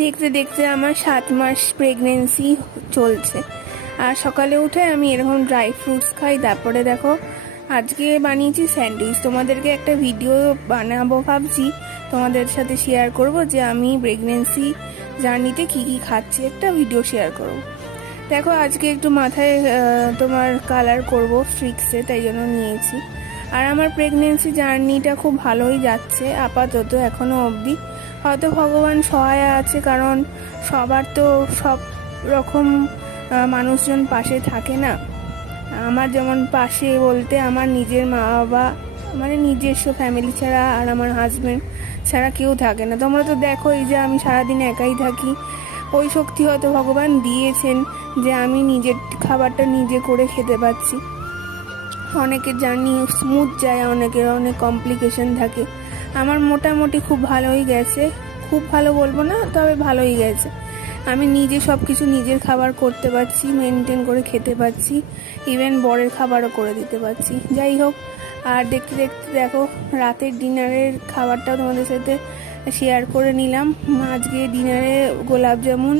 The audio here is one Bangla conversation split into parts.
দেখতে দেখতে আমার 7 মাস প্রেগনেন্সি চলছে। আর সকালে উঠে আমি এরকম ড্রাই ফ্রুটস খাই। তারপরে দেখো আজকে বানিয়েছি স্যান্ডউইচ। তোমাদেরকে একটা ভিডিও বানাবো ভাবছি, তোমাদের সাথে শেয়ার করব যে আমি প্রেগনেন্সি জার্নিতে কি কি খাচ্ছি, একটা ভিডিও শেয়ার করব। দেখো আজকে একটু মাথায় তোমার কালার করব স্ট্রিক্সে, তাই জন্য নিয়েছি। আর আমার প্রেগনেন্সি জার্নিটা খুব ভালোই যাচ্ছে আপাতত এখনো অবধি। হয়তো ভগবান সহায় আছে, কারণ সবার তো সব রকম মানুষজন পাশে থাকে না। আমার যেমন পাশে বলতে আমার নিজের মা বাবা, মানে নিজস্ব ফ্যামিলি ছাড়া আর আমার হাজব্যান্ড ছাড়া কেউ থাকে না। তোমরা তো দেখো এই যে আমি সারাদিন একাই থাকি। ওই শক্তি হয়তো ভগবান দিয়েছেন যে আমি নিজের খাবারটা নিজে করে খেতে পাচ্ছি। অনেকের জার্নি স্মুথ যায়, অনেকের অনেক কমপ্লিকেশন থাকে। আমার মোটামুটি খুব ভালোই গেছে, খুব ভালো বলবো না, তবে ভালোই গেছে। আমি নিজে সব কিছু নিজের খাবার করতে পারছি, মেনটেন করে খেতে পারছি, ইভেন বরের খাবারও করে দিতে পারছি। যাই হোক, আর দেখতে দেখতে দেখো রাতের ডিনারের খাবারটাও তোমাদের সাথে শেয়ার করে নিলাম। আজকে ডিনারে গোলাপ জামুন,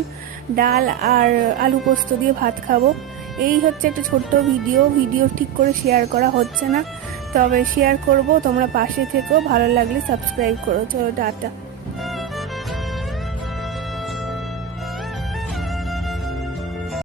ডাল আর আলু পোস্ত দিয়ে ভাত খাবো। এই হচ্ছে একটা ছোট্ট ভিডিও ঠিক করে শেয়ার করা হচ্ছে না, তবে শেয়ার করব। তোমরা পাশে থেকো, ভালো লাগলে সাবস্ক্রাইব করো। চলো টাটা।